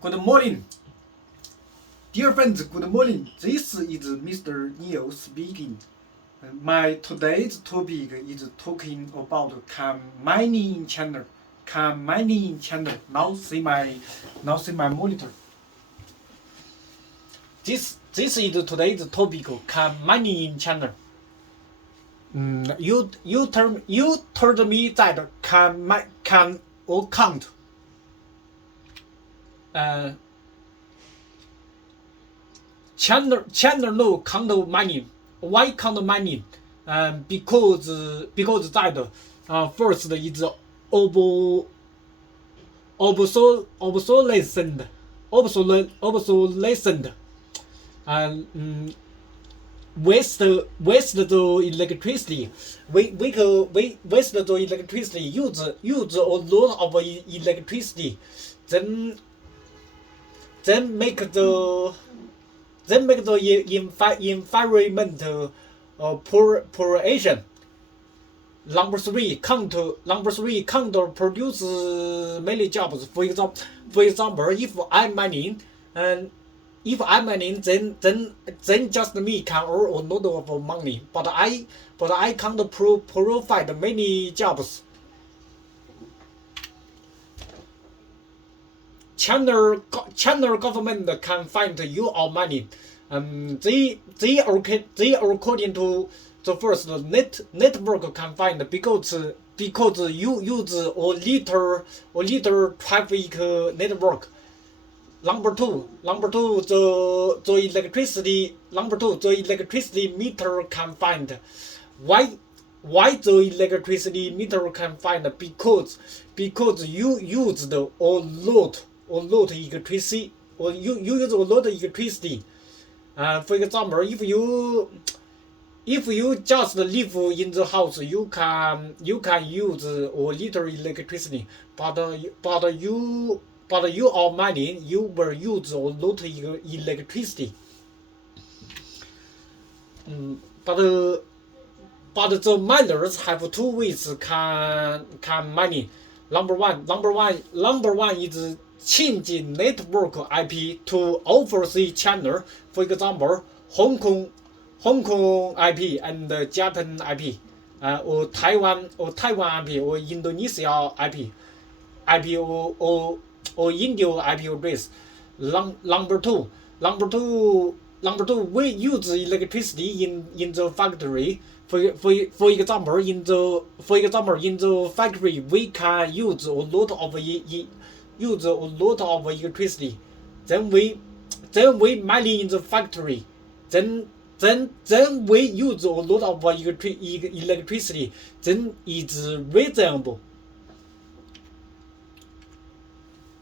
Good morning, dear friends. Good morning. This is Mr. Neil speaking. My today's topic is talking about can mining channel. Can mining channel. Now see my monitor. This is today's topic. Can mining channel. You told me that can or can't. Channel no can't mining. Why can't mining? Because that first is obsolescent. Waste the electricity. We waste the electricity. Use a lot of electricity. Then make the environment pollution. Number three, can't produce many jobs. For example, if I'm mining, then just me can earn a lot of money. But I can't provide many jobs. China government can find you all money. They according to the first network can find because you use a little traffic network. Number two, the electricity meter can find. Why the electricity meter can find? Because you used a lot electricity, or you use a lot of electricity. For example, if you just live in the house, you can use a little electricity, but you are mining, you will use a lot of electricity. But the miners have two ways can mining. Number one is changing network IP to oversea channel. For example, Hong Kong IP and Japan IP, or Taiwan IP, or Indonesia IP or India IP address. Number two, we use electricity in the factory. For example, in the factory, we can use a lot of electricity. Then we mining in the factory. Then we use a lot of electricity. Then it's reasonable.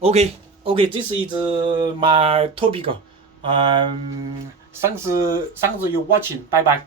Okay, this is my topic. Thanks you watching. Bye bye.